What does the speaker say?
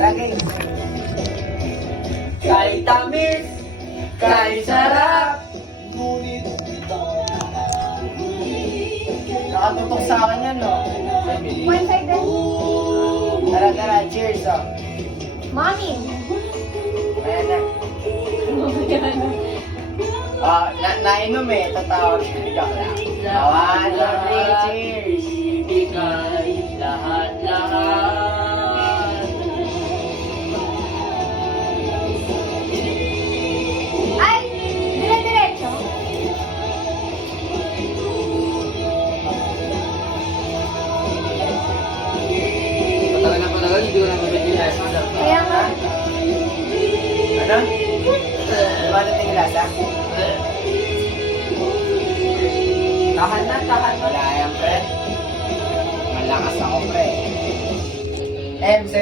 Tara guys. Kahit tamis, kahit sarap. Nakatutok sa akin yan, no? One side din. Tara, cheers, oh. Mommy. Ayan na. Nainom eh, tatawag. Joke lang. One, two, three, cheers! Ibigay lahat-lahat. Ay, dire-diretso. Patagal, hindi ko na mabigyan. Kaya nga. Ano? Lumalat yung lasa? Tahan na. Wala yan, pre. Malakas ako, pre. MC.